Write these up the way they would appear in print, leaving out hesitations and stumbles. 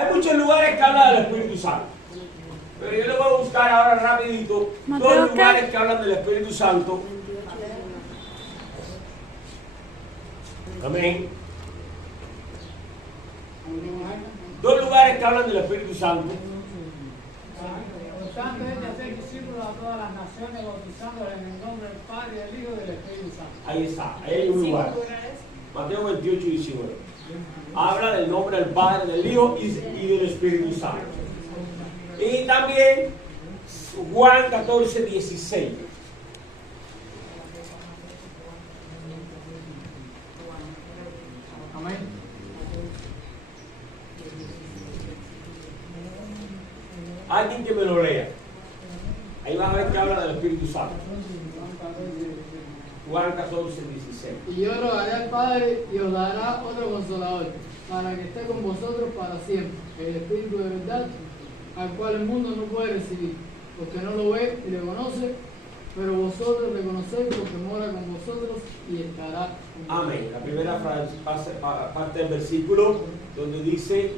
Hay muchos lugares que hablan del Espíritu Santo. Pero yo le voy a buscar ahora rapidito dos lugares que hablan del Espíritu Santo. Amén. Dos lugares que hablan del Espíritu Santo. Por tanto, es de hacer discípulos a todas las naciones, bautizándoles en el nombre del Padre, del Hijo y del Espíritu Santo. Ahí está, ahí hay un lugar. Mateo 28 y 19. Habla del nombre del Padre, del Hijo y del Espíritu Santo. Y también Juan 14, 16. Amén. Alguien que me lo lea. Ahí van a ver que habla del Espíritu Santo. Juan 14, 16. Y yo rogaré al Padre y os dará otro consolador, para que esté con vosotros para siempre, el Espíritu de verdad, al cual el mundo no puede recibir, porque no lo ve y le conoce, pero vosotros le conocéis porque mora con vosotros y estará con vosotros. Amén. La primera parte del versículo donde dice: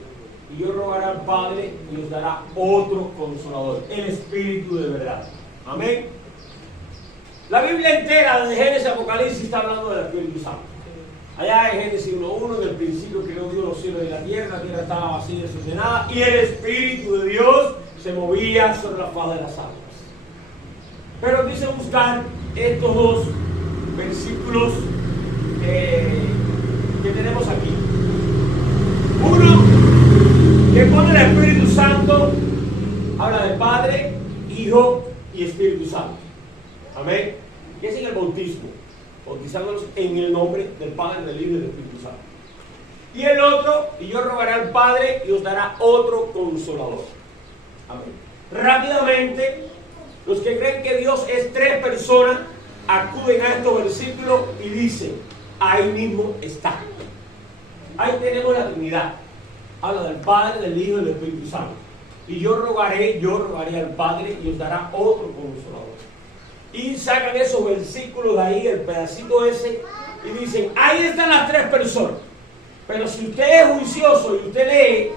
y yo rogaré al Padre y os dará otro consolador, el Espíritu de verdad. Amén. La Biblia entera, de Génesis a Apocalipsis, está hablando del Espíritu Santo. Allá en Génesis 1:1, en el principio creó Dios los cielos y la tierra estaba vacía y desordenada, y el Espíritu de Dios se movía sobre la faz de las aguas. Pero quise buscar estos dos versículos que tenemos aquí. Uno, que pone el Espíritu Santo, habla de Padre, Hijo y Espíritu Santo. Amén. ¿Qué es en el bautismo? Bautizándolos en el nombre del Padre, del Hijo y del Espíritu Santo. Y el otro, y yo rogaré al Padre y os dará otro consolador. Amén. Rápidamente, los que creen que Dios es tres personas, acuden a estos versículos y dicen: ahí mismo está. Ahí tenemos la Trinidad. Habla del Padre, del Hijo y del Espíritu Santo. Y yo rogaré al Padre y os dará otro consolador. Y sacan esos versículos de ahí, el pedacito ese, y dicen: ahí están las tres personas. Pero si usted es juicioso y usted lee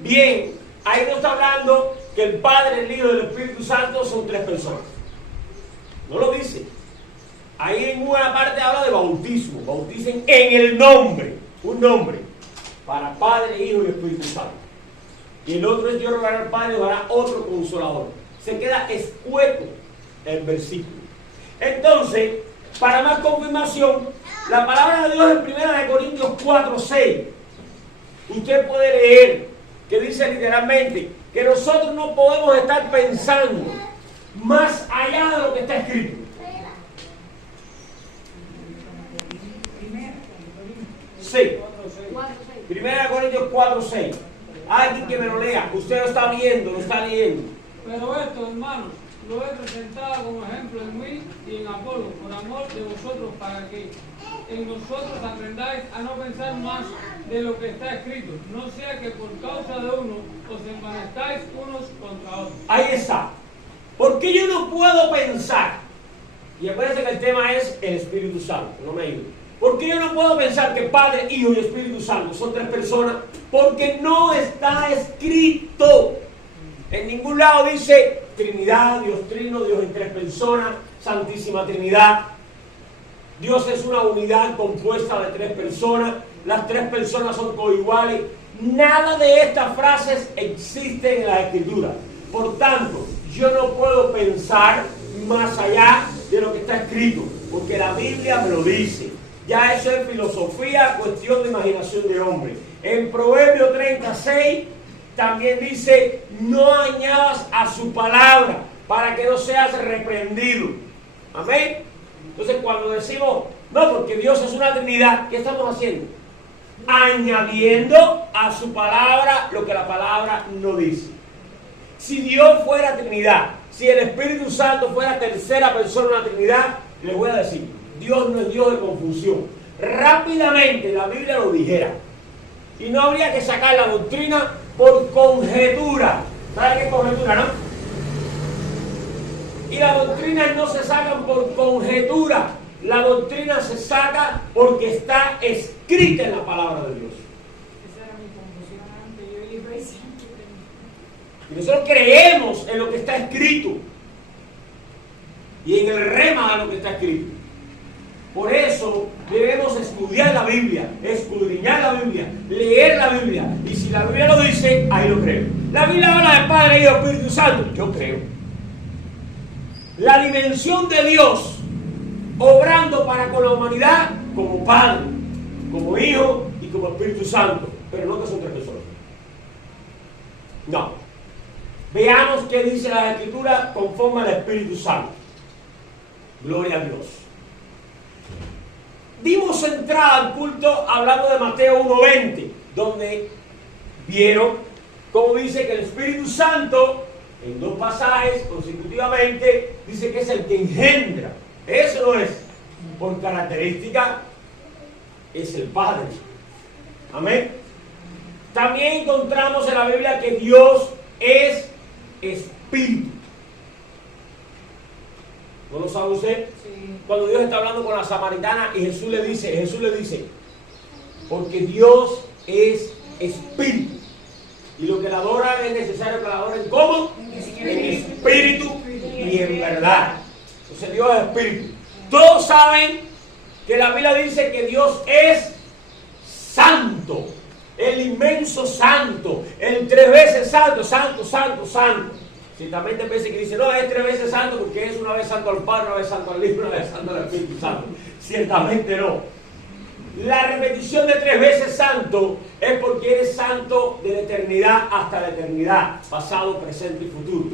bien, ahí no está hablando que el Padre, el Hijo y el Espíritu Santo son tres personas. No lo dice. Ahí en una parte habla de bautismo. Bauticen en el nombre, un nombre, para Padre, Hijo y Espíritu Santo. Y el otro es: yo rogaré al Padre y dará otro consolador. Se queda escueto el versículo. Entonces, para más confirmación, la palabra de Dios en 1 Corintios 4:6, usted puede leer que dice literalmente que nosotros no podemos estar pensando más allá de lo que está escrito. Sí. 1 Corintios 4:6. Alguien que me lo lea. Usted lo está viendo, lo está leyendo. Pero esto, hermanos, lo he presentado como ejemplo en mí y en Apolo, por amor de vosotros, para que en nosotros aprendáis a no pensar más de lo que está escrito, no sea que por causa de uno os envanezcáis unos contra otros. Ahí está. ¿Por qué yo no puedo pensar? Y acuérdense que el tema es el Espíritu Santo, no me ayude. ¿Por qué yo no puedo pensar que Padre, Hijo y Espíritu Santo son tres personas? Porque no está escrito. En ningún lado dice Trinidad, Dios Trino, Dios en tres personas, Santísima Trinidad. Dios es una unidad compuesta de tres personas. Las tres personas son coiguales. Nada de estas frases existe en la Escritura. Por tanto, yo no puedo pensar más allá de lo que está escrito, porque la Biblia me lo dice. Ya eso es filosofía, cuestión de imaginación de hombre. En Proverbio 36 también dice: no añadas a su palabra para que no seas reprendido. Amén. Entonces, cuando decimos no, porque Dios es una Trinidad, ¿qué estamos haciendo? Añadiendo a su palabra lo que la palabra no dice. Si Dios fuera Trinidad, si el Espíritu Santo fuera tercera persona de la Trinidad, les voy a decir: Dios no es Dios de confusión. Rápidamente la Biblia lo dijera. Y no habría que sacar la doctrina por conjetura. ¿Saben qué es conjetura, no? Y las doctrinas no se sacan por conjetura. La doctrina se saca porque está escrita en la palabra de Dios. Esa era mi confusión antes. Yo iba y Y nosotros creemos en lo que está escrito. Y en el rema de lo que está escrito. Por eso debemos estudiar la Biblia, escudriñar la Biblia, leer la Biblia. Y si la Biblia lo dice, ahí lo creo. La Biblia habla de Padre, Hijo, Espíritu Santo. Yo creo. La dimensión de Dios obrando para con la humanidad como Padre, como Hijo y como Espíritu Santo. Pero no que son tres personas. No. Veamos qué dice la Escritura conforme al Espíritu Santo. Gloria a Dios. Dimos entrada al culto hablando de Mateo 1:20, donde vieron cómo dice que el Espíritu Santo, en dos pasajes consecutivamente, dice que es el que engendra. Eso no es, por característica, es el Padre. Amén. También encontramos en la Biblia que Dios es Espíritu. ¿No lo sabe usted? Sí. Cuando Dios está hablando con la samaritana y Jesús le dice, porque Dios es Espíritu. Y lo que la adoran es necesario que la adoren ¿cómo? En espíritu y en verdad. Entonces Dios es Espíritu. Todos saben que la Biblia dice que Dios es Santo. El inmenso Santo. El 3 veces Santo, Santo, Santo, Santo. Ciertamente parece que dice, no, es 3 veces Santo porque es una vez Santo al Padre, una vez Santo al Hijo, una vez Santo al Espíritu Santo. Ciertamente no. La repetición de 3 veces Santo es porque eres santo de la eternidad hasta la eternidad, pasado, presente y futuro.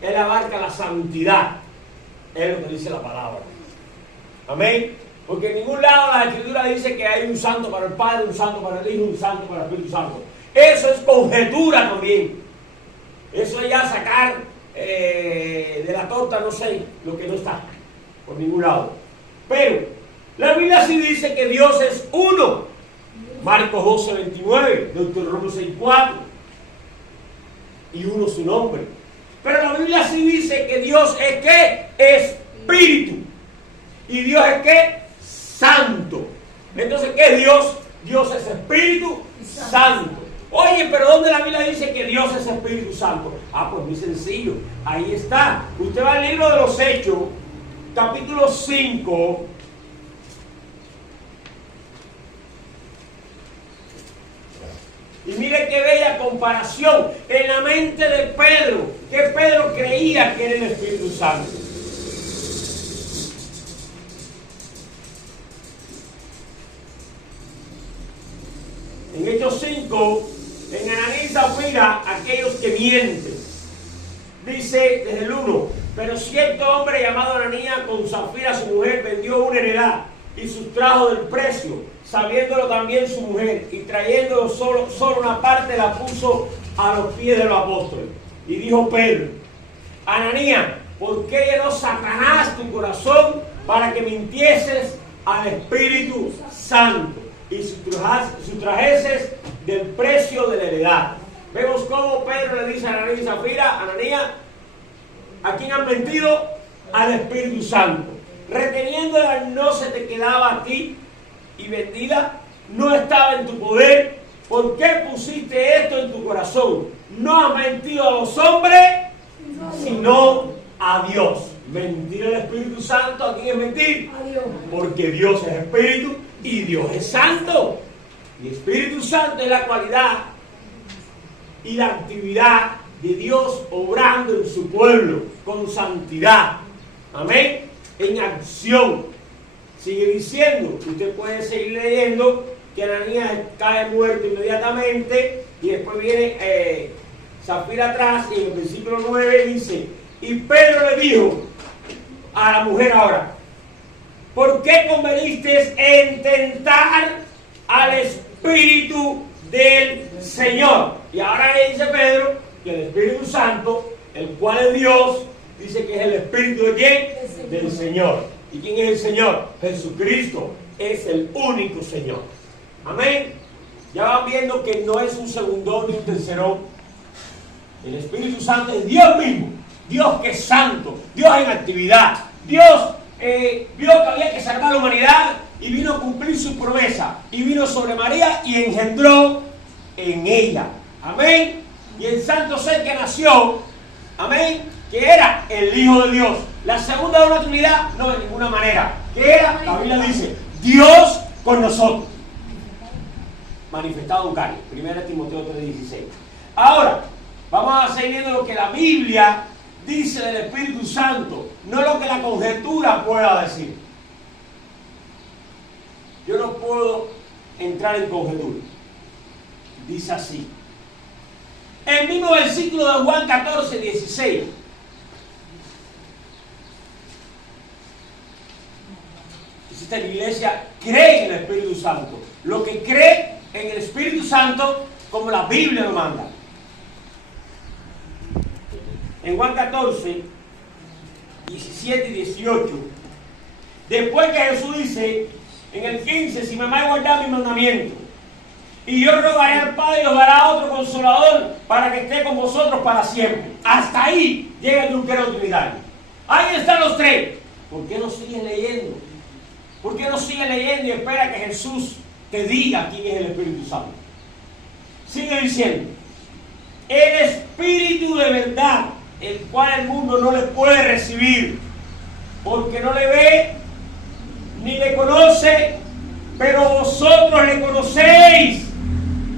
Él abarca la santidad, es lo que dice la palabra. Amén. Porque en ningún lado la Escritura dice que hay un santo para el Padre, un santo para el Hijo, un santo para el Espíritu Santo. Eso es conjetura también. Eso es ya sacar de la torta, no sé, lo que no está por ningún lado. Pero la Biblia sí dice que Dios es uno. Marcos 12:29, Deuteronomio 6:4. Y uno su nombre. Pero la Biblia sí dice que Dios es ¿qué? Espíritu. Y Dios es ¿qué? Santo. Entonces, ¿qué es Dios? Dios es Espíritu Santo. Oye, pero ¿dónde la Biblia dice que Dios es Espíritu Santo? Ah, pues muy sencillo. Ahí está. Usted va al libro de los Hechos, capítulo 5. Y mire qué bella comparación en la mente de Pedro, que Pedro creía que era el Espíritu Santo. En Hechos 5, en Ananías y Zafira, aquellos que mienten. Dice desde el 1, pero cierto hombre llamado Ananías con Zafira su mujer vendió una heredad y sustrajo del precio, sabiéndolo también su mujer, y trayéndolo solo una parte la puso a los pies de los apóstoles. Y dijo Pedro, Ananías, ¿por qué llenó Satanás tu corazón para que mintieses al Espíritu Santo y sustrajeses del precio de la heredad? Vemos cómo Pedro le dice a Ananías y Zafira, Ananías, ¿a quién han mentido? Al Espíritu Santo. Reteniéndola no se te quedaba a ti, y vendida no estaba en tu poder. ¿Por qué pusiste esto en tu corazón? No has mentido a los hombres, sino a Dios. Mentir al Espíritu Santo, ¿a quién es mentir? A Dios. Porque Dios es Espíritu y Dios es Santo. Y Espíritu Santo es la cualidad y la actividad de Dios obrando en su pueblo con santidad. Amén. En acción. Sigue diciendo, usted puede seguir leyendo que Ananías cae muerto inmediatamente y después viene Zafira atrás y en el versículo 9 dice, y Pedro le dijo a la mujer ahora, ¿por qué conveniste en tentar al Espíritu del Señor? Y ahora le dice Pedro que el Espíritu Santo, el cual es Dios, dice que es el Espíritu de ¿quién? Del Señor. ¿Y quién es el Señor? Jesucristo es el único Señor. Amén. Ya van viendo que no es un segundón ni un tercerón. El Espíritu Santo es Dios mismo. Dios que es santo. Dios en actividad. Dios vio que había que salvar a la humanidad y vino a cumplir su promesa. Y vino sobre María y engendró en ella Amén. Y el santo ser que nació, amén, que era el Hijo de Dios. La segunda de una Trinidad, no, de ninguna manera. ¿Qué era? La Biblia dice, Dios con nosotros. Manifestado en carne. 1 Timoteo 3:16. Ahora, vamos a seguir viendo lo que la Biblia dice del Espíritu Santo, no lo que la conjetura pueda decir. Yo no puedo entrar en conjetura. Dice así. El mismo versículo de Juan 14:16. Dice la iglesia cree en el Espíritu Santo. Lo que cree en el Espíritu Santo como la Biblia lo manda. En Juan 14, 17 y 18. Después que Jesús dice, en el 15, si me amáis guardad mi mandamiento, y yo rogaré al Padre y os dará otro consolador para que esté con vosotros para siempre. Hasta ahí llega el lucero trinitario. Ahí están los tres. ¿Por qué no sigues leyendo? ¿Por qué no sigues leyendo y espera que Jesús te diga quién es el Espíritu Santo? Sigue diciendo, el Espíritu de verdad, el cual el mundo no le puede recibir, porque no le ve ni le conoce, pero vosotros le conocéis,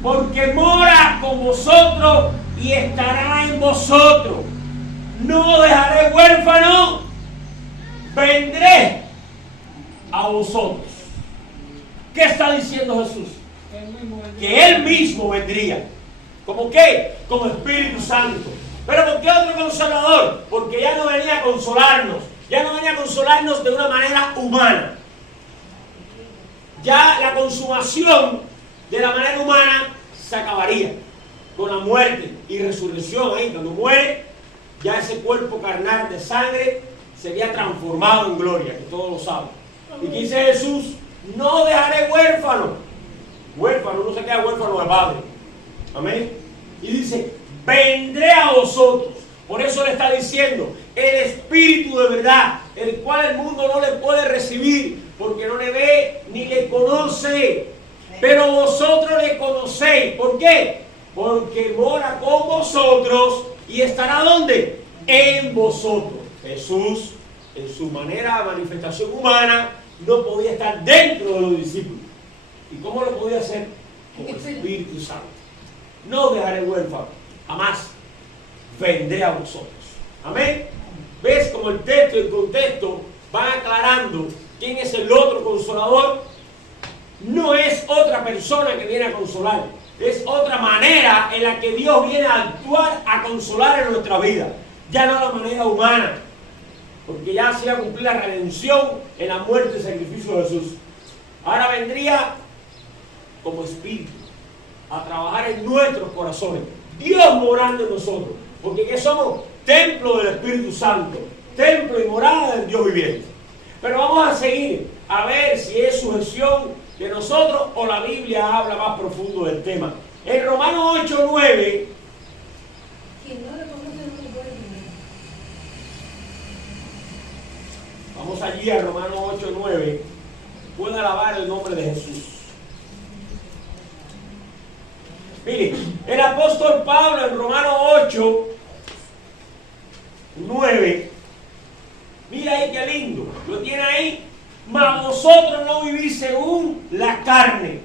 porque mora con vosotros y estará en vosotros. No dejaré huérfano, vendré a vosotros. ¿Qué está diciendo Jesús? Que Él mismo vendría. ¿Cómo qué? Como Espíritu Santo. ¿Pero por qué otro consolador? Porque ya no venía a consolarnos. Ya no venía a consolarnos de una manera humana. Ya la consumación de la manera humana se acabaría con la muerte y resurrección. Ahí, cuando muere, ya ese cuerpo carnal de sangre sería transformado en gloria, que todos lo saben. Y dice Jesús, no dejaré huérfano. Huérfano, no se queda huérfano de padre. Amén. Y dice, vendré a vosotros. Por eso le está diciendo, el Espíritu de verdad, el cual el mundo no le puede recibir, porque no le ve ni le conoce. Pero vosotros le conocéis. ¿Por qué? Porque mora con vosotros y estará ¿dónde? En vosotros. Jesús, en su manera de manifestación humana, no podía estar dentro de los discípulos. ¿Y cómo lo podía hacer? Con el Espíritu Santo. No dejaré huérfano, jamás. Vendré a vosotros. Amén. ¿Ves como el texto y el contexto van aclarando quién es el otro consolador? No es otra persona que viene a consolar. Es otra manera en la que Dios viene a actuar, a consolar en nuestra vida. Ya no la manera humana. Porque ya se iba a cumplir la redención en la muerte y sacrificio de Jesús. Ahora vendría como Espíritu a trabajar en nuestros corazones. Dios morando en nosotros. Porque ¿qué somos? Templo del Espíritu Santo. Templo y morada del Dios viviente. Pero vamos a seguir a ver si es sujeción de nosotros o la Biblia habla más profundo del tema. En Romanos 8:9. Vamos allí a Romanos 8:9. Puede alabar el nombre de Jesús. Mire, el apóstol Pablo en Romanos 8:9. Mira ahí qué lindo. Lo tiene ahí. Mas vosotros no vivís según la carne,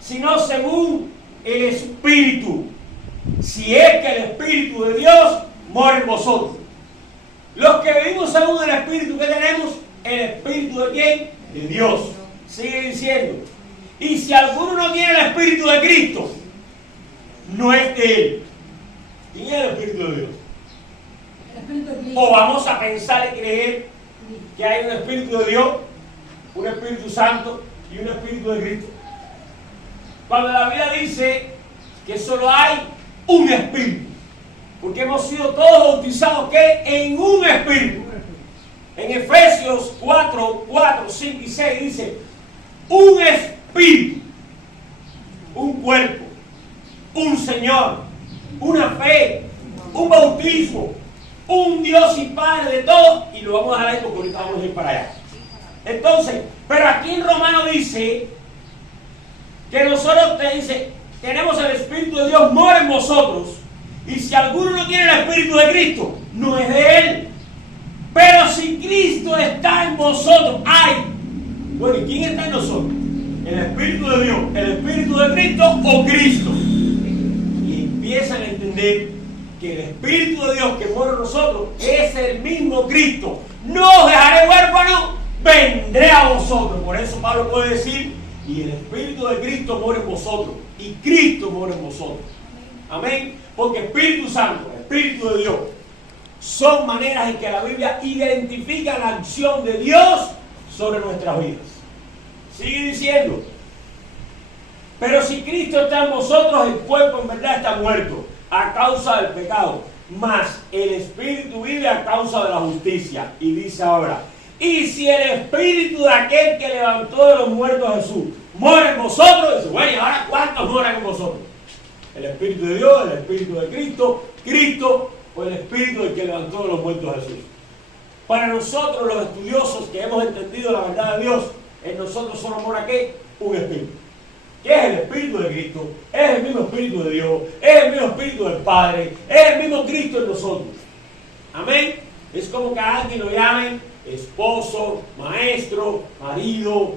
sino según el Espíritu. Si es que el Espíritu de Dios mora en vosotros. Los que vivimos según el Espíritu que tenemos, el Espíritu de ¿quién? De Dios. Sigue diciendo. Y si alguno no tiene el Espíritu de Cristo, no es de Él. ¿Quién es el Espíritu de Dios? O vamos a pensar y creer que hay un Espíritu de Dios, un Espíritu Santo y un Espíritu de Cristo. Cuando la Biblia dice que solo hay un Espíritu, porque hemos sido todos bautizados ¿qué? En un Espíritu. En Efesios 4, 5 y 6 dice un Espíritu, un cuerpo, un Señor, una fe, un bautismo, un Dios y Padre de todo, y lo vamos a dejar ahí porque ahorita vamos a ir para allá. Entonces, pero aquí en Romano dice que nosotros te dice, tenemos el Espíritu de Dios, mora en vosotros. Y si alguno no tiene el Espíritu de Cristo, no es de él. Pero si Cristo está en vosotros, ¡ay! Bueno, ¿y quién está en nosotros? ¿El Espíritu de Dios, el Espíritu de Cristo o Cristo? Y empiezan a entender que el Espíritu de Dios que mora en nosotros es el mismo Cristo. No os dejaré huérfanos, vendré a vosotros. Por eso Pablo puede decir, y el Espíritu de Cristo mora en vosotros, y Cristo mora en vosotros. Amén. Porque Espíritu Santo, Espíritu de Dios, son maneras en que la Biblia identifica la acción de Dios sobre nuestras vidas. Sigue diciendo, pero si Cristo está en vosotros, el cuerpo en verdad está muerto a causa del pecado, mas el Espíritu vive a causa de la justicia. Y dice ahora, y si el Espíritu de aquel que levantó de los muertos a Jesús mora en vosotros, dice, bueno, ¿y ahora cuántos moran en vosotros? El Espíritu de Dios, el Espíritu de Cristo, Cristo o el Espíritu del que levantó de los muertos a Jesús. Para nosotros los estudiosos que hemos entendido la verdad de Dios, en nosotros solo mora ¿qué? Un Espíritu. ¿Qué es el Espíritu de Cristo? Es el mismo Espíritu de Dios, es el mismo Espíritu del Padre, es el mismo Cristo en nosotros. Amén. Es como que a alguien lo llamen esposo, maestro, marido,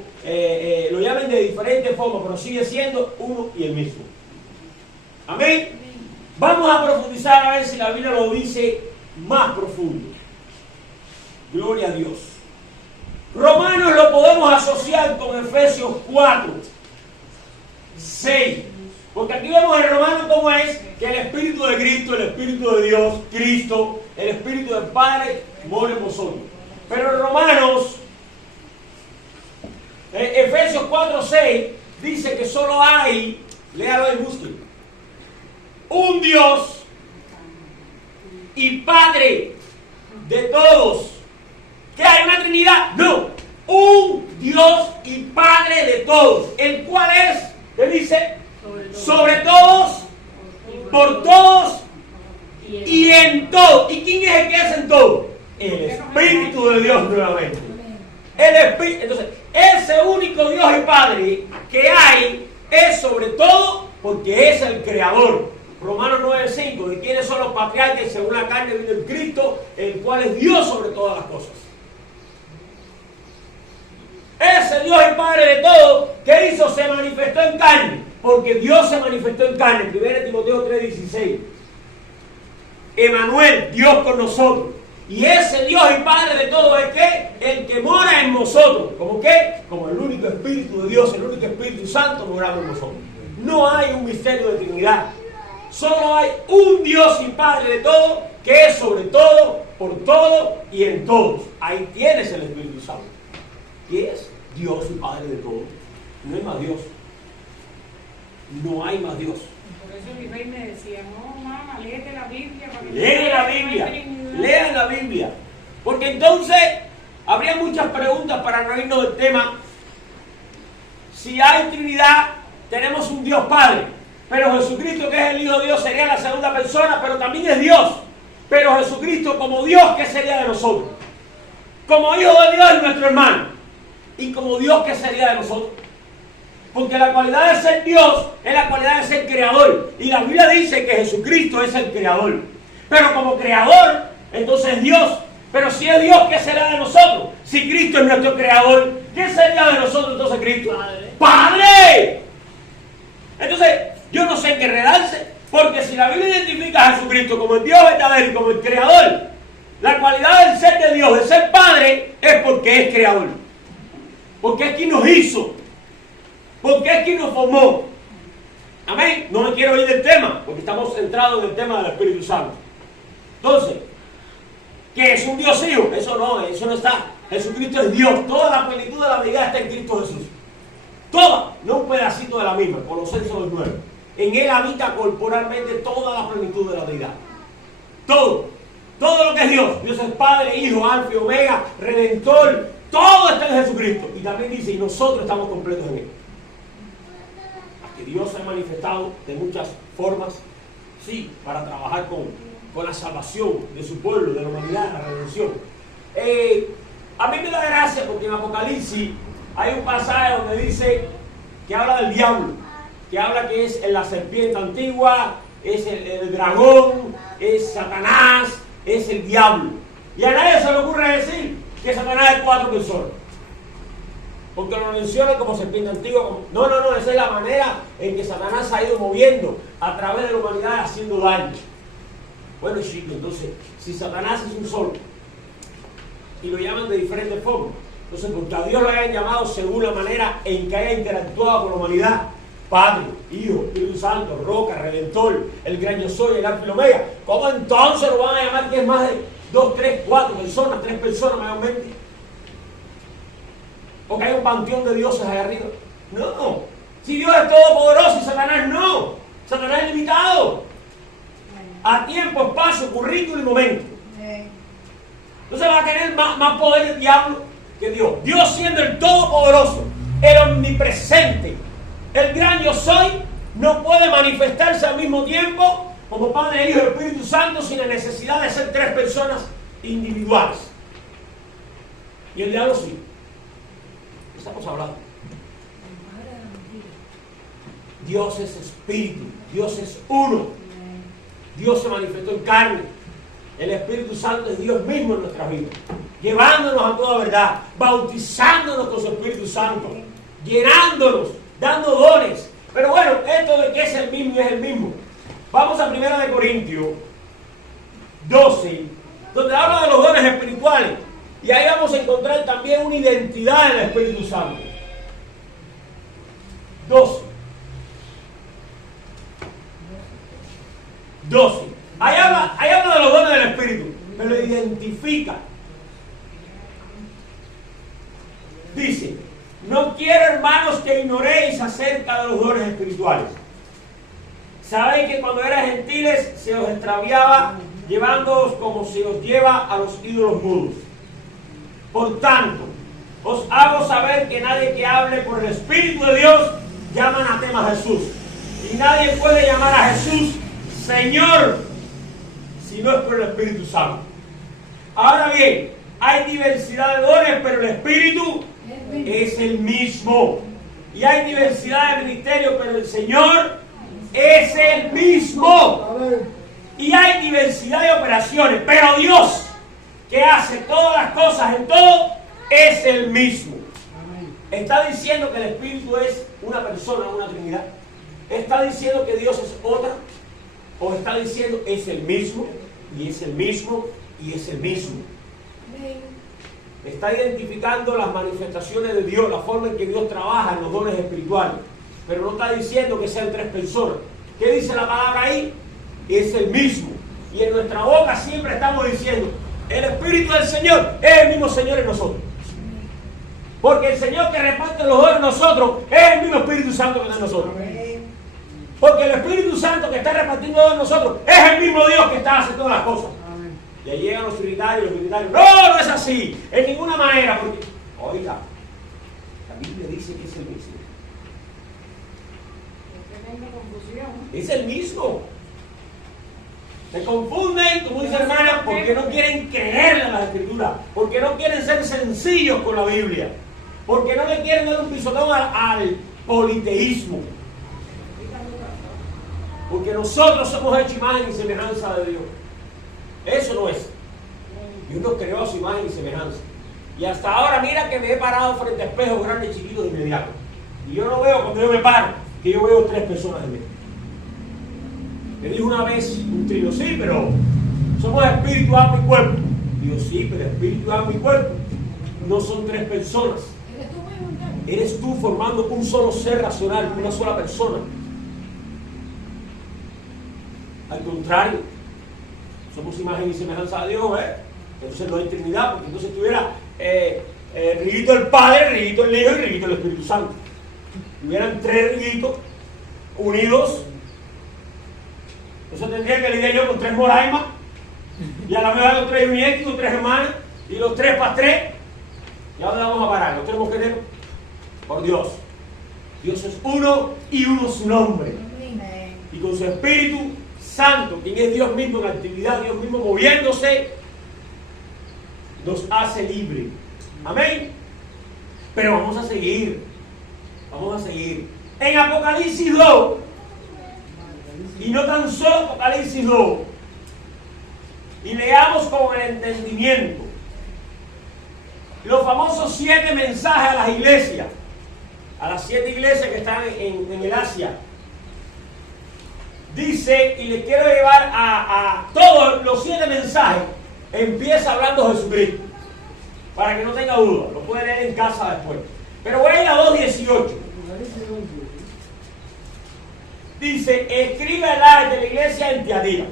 lo llamen de diferentes formas, pero sigue siendo uno y el mismo. Amén. Vamos a profundizar a ver si la Biblia lo dice más profundo. Gloria a Dios. Romanos lo podemos asociar con Efesios 4, 6. Porque aquí vemos en Romanos cómo es que el Espíritu de Cristo, el Espíritu de Dios, Cristo, el Espíritu del Padre, mora en vosotros. Pero en Romanos, Efesios 4, 6, dice que solo hay, léalo y busquen, un Dios y Padre de todos. ¿Que hay una Trinidad? No. Un Dios y Padre de todos. ¿El cual es? ¿Qué dice? Sobre todos, por todos y en todo. ¿Y quién es el que es en todo? El Espíritu de Dios nuevamente. El Espíritu. Entonces, ese único Dios y Padre que hay es sobre todo porque es el Creador. Romanos 9:5, de quienes son los patriarcas, según la carne vino el Cristo, el cual es Dios sobre todas las cosas. Ese Dios y Padre de todo, ¿qué hizo? Se manifestó en carne, porque Dios se manifestó en carne. 1 Timoteo 3:16. Emanuel, Dios con nosotros. Y ese Dios y Padre de todo es ¿qué? El que mora en nosotros. ¿Cómo qué? Como el único Espíritu de Dios, el único Espíritu Santo moramos en nosotros. No hay un misterio de Trinidad. Solo hay un Dios y Padre de todo, que es sobre todo, por todo y en todos. Ahí tienes el Espíritu Santo. Y es Dios y Padre de todo. No hay más Dios. No hay más Dios. Por eso mi rey me decía, no, mamá, léete la Biblia. Lee la Biblia. Lean la Biblia. Porque entonces habría muchas preguntas para no irnos del tema. Si hay Trinidad, tenemos un Dios Padre. Pero Jesucristo, que es el Hijo de Dios, sería la segunda persona, pero también es Dios. Pero Jesucristo como Dios, ¿qué sería de nosotros? Como Hijo de Dios es nuestro hermano. Y como Dios, ¿qué sería de nosotros? Porque la cualidad de ser Dios es la cualidad de ser creador. Y la Biblia dice que Jesucristo es el creador. Pero como creador, entonces es Dios. Pero si es Dios, ¿qué será de nosotros? Si Cristo es nuestro creador, ¿qué sería de nosotros entonces Cristo? Padre. ¡Padre! Entonces, yo no sé qué enredarse. Porque si la Biblia identifica a Jesucristo como el Dios verdadero y como el creador, la cualidad del ser de Dios, de ser Padre, es porque es creador. Porque es quien nos hizo. Porque es quien nos formó. Amén. No me quiero ir del tema, porque estamos centrados en el tema del Espíritu Santo. Entonces, ¿qué es un Dios hijo? Eso no está. Jesucristo es Dios. Toda la plenitud de la deidad está en Cristo Jesús. Toda, no un pedacito de la misma. Colosenses 2:9. En Él habita corporalmente toda la plenitud de la deidad. Todo. Todo lo que es Dios. Dios es Padre, Hijo, Alfa y Omega, Redentor. Todo está en Jesucristo. Y también dice, y nosotros estamos completos en Él. Que Dios se ha manifestado de muchas formas, sí, para trabajar con la salvación de su pueblo, de la humanidad, la redención. A mí me da gracia porque en Apocalipsis hay un pasaje donde dice que habla del diablo. que habla que es la serpiente antigua, es el dragón, es Satanás, es el diablo. Y a nadie se le ocurre decir que Satanás es 4 personas. Porque lo menciona como serpiente antigua. No, esa es la manera en que Satanás ha ido moviendo a través de la humanidad haciendo daño. Bueno, chicos, entonces, si Satanás es un solo y lo llaman de diferentes formas, entonces, porque a Dios lo hayan llamado según la manera en que haya interactuado con la humanidad, Padre, Hijo, Espíritu Santo, Roca, Redentor, el gran yo soy, el Alfa y el Omega, ¿cómo entonces lo van a llamar que es más de 2, 3, 4 personas, 3 personas mayormente? ¿O que hay un panteón de dioses allá arriba? No. Si Dios es todopoderoso y Satanás no. Satanás es limitado a tiempo, espacio, currículo y momento. Entonces va a tener más poder el diablo que Dios. Dios siendo el todopoderoso, el omnipresente, el gran yo soy, no puede manifestarse al mismo tiempo como Padre, Hijo y Espíritu Santo sin la necesidad de ser 3 personas individuales. Y el diablo sí. ¿Qué estamos hablando? Dios es espíritu, Dios es uno. Dios se manifestó en carne. El Espíritu Santo es Dios mismo en nuestra vida, llevándonos a toda verdad, bautizándonos con su Espíritu Santo, llenándonos, dando dones. Pero bueno, esto de que es el mismo es el mismo. Vamos a 1 Corintios 12, donde habla de los dones espirituales. Y ahí vamos a encontrar también una identidad en el Espíritu Santo. 12. Ahí habla de los dones del Espíritu, pero lo identifica. Dice, no quiero, hermanos, que ignoréis acerca de los dones espirituales. Sabéis que cuando eran gentiles se os extraviaba, llevándoos como se os lleva a los ídolos mudos. Por tanto, os hago saber que nadie que hable por el Espíritu de Dios llama anatema a Jesús. Y nadie puede llamar a Jesús Señor si no es por el Espíritu Santo. Ahora bien, hay diversidad de dones, pero el Espíritu es el mismo. Y hay diversidad de ministerios, pero el Señor es el mismo. Y hay diversidad de operaciones, pero Dios, que hace todas las cosas en todo, es el mismo. ¿Está diciendo que el Espíritu es una persona, una Trinidad? ¿Está diciendo que Dios es otra? ¿O está diciendo es el mismo, y es el mismo, y es el mismo? Está identificando las manifestaciones de Dios, la forma en que Dios trabaja en los dones espirituales, pero no está diciendo que sean 3 personas. ¿Qué dice la palabra ahí? Es el mismo. Y en nuestra boca siempre estamos diciendo, el Espíritu del Señor es el mismo Señor en nosotros. Porque el Señor que reparte los dones en nosotros es el mismo Espíritu Santo que está en nosotros. Porque el Espíritu Santo que está repartiendo dones en nosotros es el mismo Dios que está haciendo todas las cosas. Y ahí llegan los trinitarios, no es así, en ninguna manera. Porque, oiga, la Biblia dice que es el mismo. Es el mismo. Se confunden, como dice hermana, porque no quieren creerle a la Escritura, porque no quieren ser sencillos con la Biblia, porque no le quieren dar un pisotón al politeísmo. Porque nosotros somos hechos imagen y semejanza de Dios. Eso no es. Dios nos creó a su imagen y semejanza. Y hasta ahora mira que me he parado frente a espejos grandes, chiquitos y medianos. Y yo no veo, cuando yo me paro, que yo veo 3 personas en mí. Me dijo una vez un trío, sí, pero somos espíritu, alma y cuerpo. Digo, sí, pero espíritu, alma y cuerpo no son 3 personas. Eres tú formando un solo ser racional, una sola persona. Al contrario, somos imagen y semejanza de Dios, entonces no hay Trinidad, porque entonces tuviera riguito el Padre, riguito el Hijo y riguito el Espíritu Santo. Hubieran 3 riguitos unidos. Entonces tendría que lidiar yo con 3 moraimas, y a la vez los 3 muñecos, 3 hermanas, y los 3 para 3. ¿Y a dónde vamos a parar? ¿Los 3 mosqueteros? Por Dios. Dios es uno y uno su nombre. Y con su Espíritu Santo, quien es Dios mismo en actividad, Dios mismo moviéndose, nos hace libre. Amén. Pero vamos a seguir. En Apocalipsis 2, y no tan solo Apocalipsis 2, y leamos con el entendimiento los famosos 7 mensajes a las iglesias, a las 7 iglesias que están en el Asia. Dice, y les quiero llevar a todos los 7 mensajes, empieza hablando Jesucristo, para que no tenga duda, lo pueden leer en casa después. Pero voy a ir a 2.18. Dice, escribe al ángel de la iglesia en Tiatira,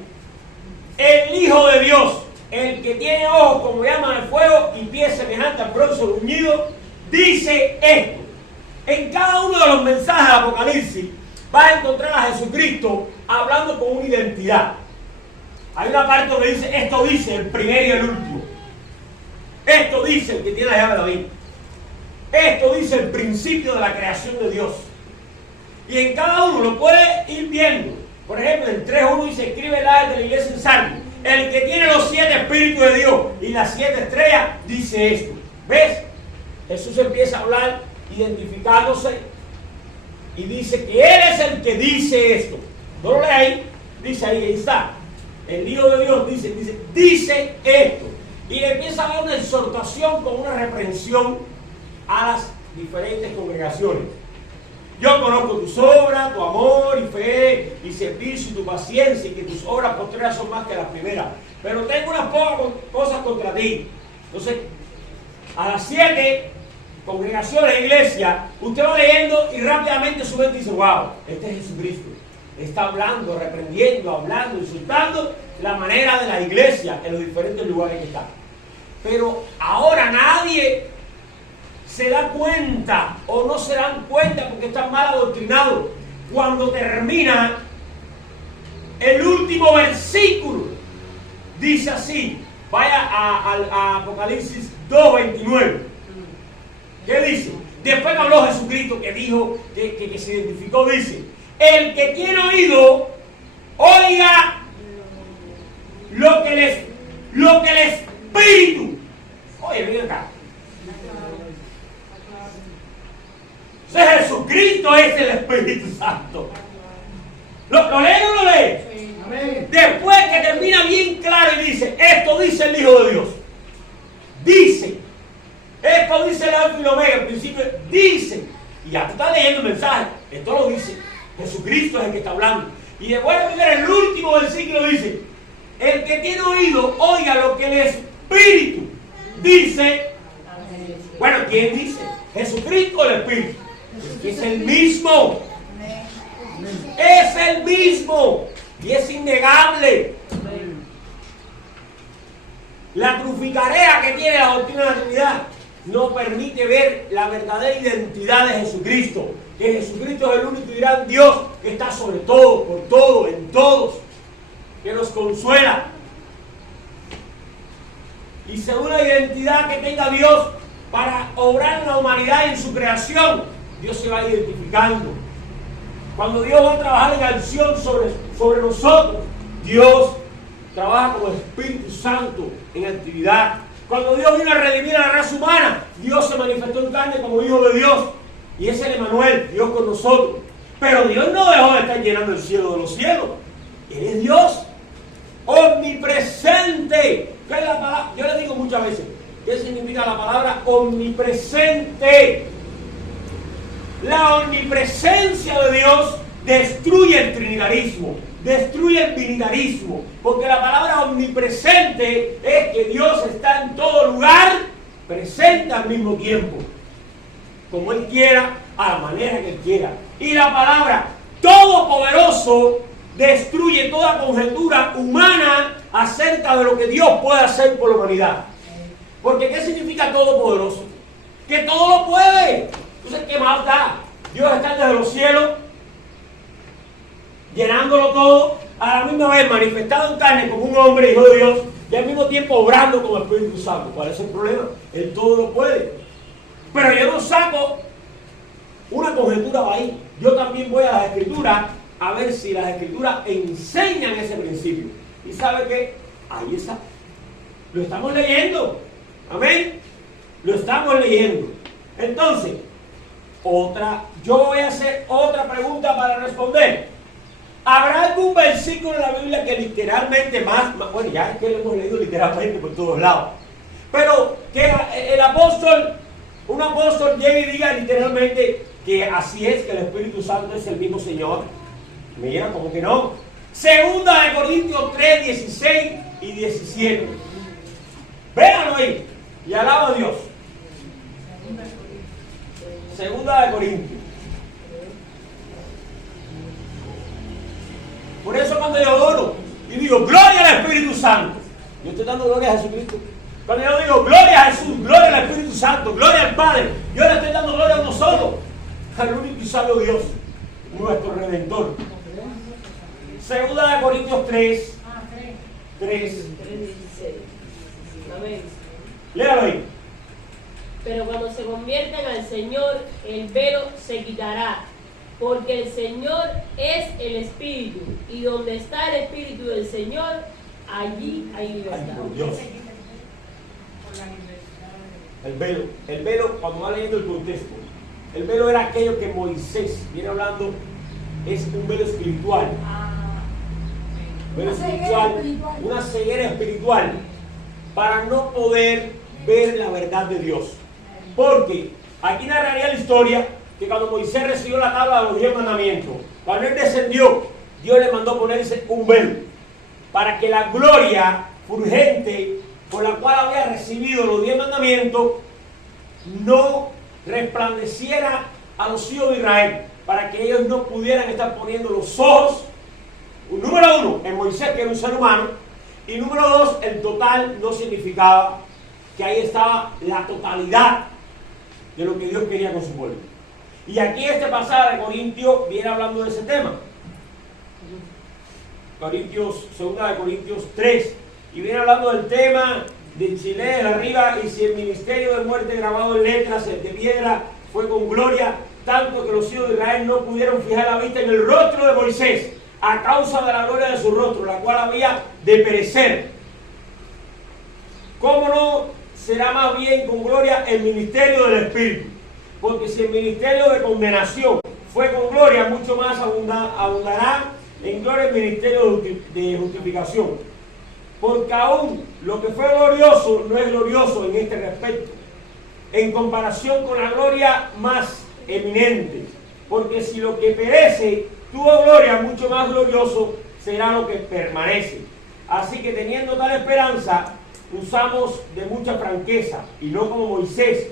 el Hijo de Dios, el que tiene ojos como llamas de fuego y pies semejantes al bronce bruñido, dice esto. En cada uno de los mensajes de Apocalipsis vas a encontrar a Jesucristo hablando con una identidad. Hay una parte donde dice, esto dice el primero y el último. Esto dice el que tiene la llave de David. Esto dice el principio de la creación de Dios. Y en cada uno lo puedes ir viendo. Por ejemplo, en 3.1 dice, escribe el ángel de la iglesia en Sardis, el que tiene los 7 espíritus de Dios y las 7 estrellas, dice esto. ¿Ves? Jesús empieza a hablar identificándose y dice que Él es el que dice esto. ¿No lo lee ahí? Dice ahí está. El Hijo de Dios dice esto. Y empieza a dar una exhortación con una reprensión a las diferentes congregaciones. Yo conozco tus obras, tu amor y fe y servicio y tu paciencia, y que tus obras postreras son más que las primeras. Pero tengo unas pocas cosas contra ti. Entonces, a las 7 congregaciones, iglesia, usted va leyendo y rápidamente su mente dice, wow, este es Jesucristo. Está hablando, reprendiendo, hablando, insultando la manera de la iglesia en los diferentes lugares que está. Pero ahora nadie se da cuenta o no se dan cuenta porque están mal adoctrinados. Cuando termina el último versículo, dice así, vaya a Apocalipsis 2.29. ¿Qué dice? Después que habló Jesucristo, que dijo, que se identificó, dice, el que tiene oído, oiga lo que el Espíritu. Oye, ven acá. Entonces Jesucristo es el Espíritu Santo. ¿Lo lee o no lo lee? Sí. Amén. Después que termina bien claro y dice, esto dice el Hijo de Dios. Dice. Esto dice el Alfa y el Omega, al principio dice. Y ya tú estás leyendo el mensaje. Esto lo dice. Jesucristo es el que está hablando. Y después de ver el último versículo dice, el que tiene oído, oiga lo que el Espíritu dice. Bueno, ¿quién dice? Jesucristo o el Espíritu. Es el mismo. Es el mismo. Y es innegable. La truficarea que tiene la doctrina de la Trinidad no permite ver la verdadera identidad de Jesucristo. Que Jesucristo es el único y gran Dios que está sobre todo, por todo, en todos. Que nos consuela. Y según la identidad que tenga Dios para obrar en la humanidad y en su creación, Dios se va identificando. Cuando Dios va a trabajar en acción sobre nosotros, Dios trabaja como Espíritu Santo en actividad. Cuando Dios vino a redimir a la raza humana, Dios se manifestó en carne como Hijo de Dios. Y es el Emmanuel, Dios con nosotros. Pero Dios no dejó de estar llenando el cielo de los cielos. Él es Dios omnipresente. ¿Qué es la palabra? Yo le digo muchas veces, ¿qué significa la palabra omnipresente? La omnipresencia de Dios destruye el trinitarismo, destruye el binitarismo, porque la palabra omnipresente es que Dios está en todo lugar, presente al mismo tiempo, como Él quiera, a la manera que Él quiera. Y la palabra todopoderoso destruye toda conjetura humana acerca de lo que Dios puede hacer por la humanidad. Porque ¿qué significa todopoderoso? Que todo lo puede. Entonces, ¿qué más da? Dios está desde los cielos, llenándolo todo, a la misma vez manifestado en carne como un hombre, Hijo de Dios, y al mismo tiempo obrando como Espíritu Santo. ¿Cuál es el problema? Él todo lo puede. Pero yo no saco una conjetura ahí. Yo también voy a las Escrituras a ver si las Escrituras enseñan ese principio. ¿Y sabe qué? Ahí está. Lo estamos leyendo. Amén. Lo estamos leyendo. Entonces, Yo voy a hacer otra pregunta para responder. ¿Habrá algún versículo en la Biblia que literalmente bueno, ya es que lo hemos leído literalmente por todos lados, pero que un apóstol llegue y diga literalmente que así es, que el Espíritu Santo es el mismo Señor? Mira, como que no. Segunda de Corintios 3, 16 y 17. Véanlo ahí y alaba a Dios. Segunda de Corintios. Por eso cuando yo oro y digo gloria al Espíritu Santo, yo estoy dando gloria a Jesucristo. Cuando yo digo gloria a Jesús, gloria al Espíritu Santo, gloria al Padre, yo le estoy dando gloria a nosotros, al único y sabio Dios, nuestro Redentor. Segunda de Corintios 3, 3. Léalo ahí. Pero cuando se conviertan al Señor, el velo se quitará, porque el Señor es el Espíritu, y donde está el Espíritu del Señor, allí hay libertad. Ay, por Dios. El velo, cuando va leyendo el contexto, el velo era aquello que Moisés viene hablando, es un velo espiritual. Velo espiritual, una ceguera espiritual, para no poder ver la verdad de Dios. Porque aquí narraría la historia que cuando Moisés recibió la tabla de los 10 mandamientos, cuando él descendió, Dios le mandó ponerse un velo para que la gloria fulgente por la cual había recibido los 10 mandamientos no resplandeciera a los hijos de Israel, para que ellos no pudieran estar poniendo los ojos, número uno, en Moisés, que era un ser humano, y número dos, el total no significaba que ahí estaba la totalidad de lo que Dios quería con su pueblo. Y aquí este pasaje de Corintios viene hablando de ese tema. Segunda de Corintios 3, y viene hablando del tema del Chile de arriba, y si el ministerio de muerte grabado en letras, el de piedra, fue con gloria, tanto que los hijos de Israel no pudieron fijar la vista en el rostro de Moisés, a causa de la gloria de su rostro, la cual había de perecer. ¿Cómo no será más bien con gloria el ministerio del Espíritu? Porque si el ministerio de condenación fue con gloria, mucho más abundará en gloria el ministerio de justificación. Porque aún lo que fue glorioso no es glorioso en este respecto, en comparación con la gloria más eminente. Porque si lo que perece tuvo gloria, mucho más glorioso será lo que permanece. Así que teniendo tal esperanza, usamos de mucha franqueza, y no como Moisés,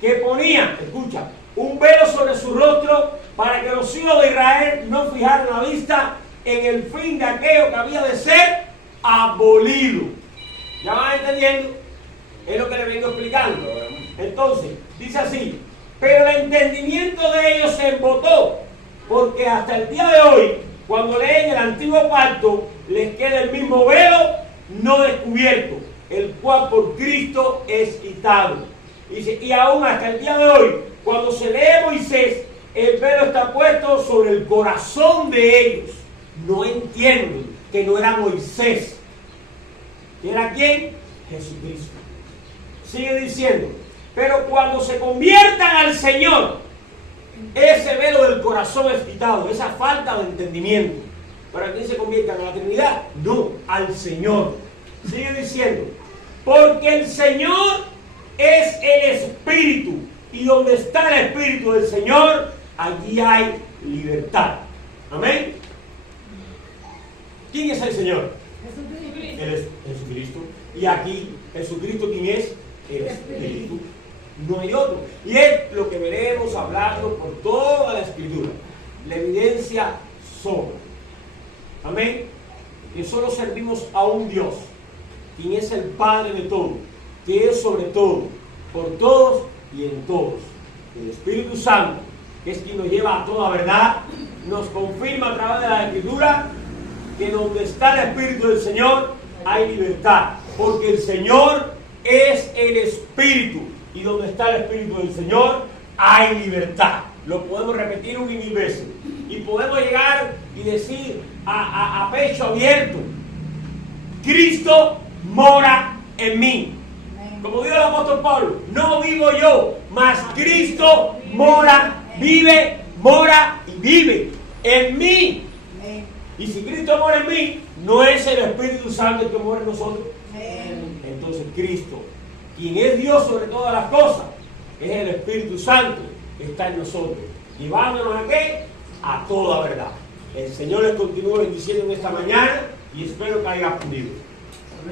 que ponía, escucha, un velo sobre su rostro para que los hijos de Israel no fijaran la vista en el fin de aquello que había de ser abolido. ¿Ya van entendiendo? Es lo que les vengo explicando. Entonces, dice así: pero el entendimiento de ellos se embotó, porque hasta el día de hoy, cuando leen el antiguo pacto, les queda el mismo velo no descubierto, el cual por Cristo es quitado. Dice, y aún hasta el día de hoy, cuando se lee Moisés, el velo está puesto sobre el corazón de ellos. No entienden que no era Moisés. ¿Que era quién? Jesucristo. Sigue diciendo, pero cuando se conviertan al Señor, ese velo del corazón es quitado, esa falta de entendimiento. ¿Para quién se conviertan? ¿A la Trinidad? No, al Señor. Sigue diciendo, porque el Señor es el Espíritu, y donde está el Espíritu del Señor, allí hay libertad. Amén. ¿Quién es el Señor? Jesucristo. Él es Jesucristo. Y aquí, Jesucristo, ¿quién es? El Espíritu. No hay otro. Y es lo que veremos hablando por toda la Escritura. La evidencia sobra. Amén. Que solo servimos a un Dios, quien es el Padre de todo, que es sobre todo, por todos y en todos. El Espíritu Santo, que es quien nos lleva a toda verdad, nos confirma a través de la Escritura que donde está el Espíritu del Señor hay libertad, porque el Señor es el Espíritu, y donde está el Espíritu del Señor hay libertad. Lo podemos repetir 1 y 1000 veces, y podemos llegar y decir a pecho abierto: Cristo mora en mí. Como dijo el apóstol Pablo, no vivo yo, mas Cristo mora vive, mora y vive en mí. Y si Cristo mora en mí, no es el Espíritu Santo el que mora en nosotros. Entonces Cristo, quien es Dios sobre todas las cosas, es el Espíritu Santo que está en nosotros, llevándonos a qué? A toda verdad. El Señor les continúe bendiciendo en esta mañana y espero que haya aprendido.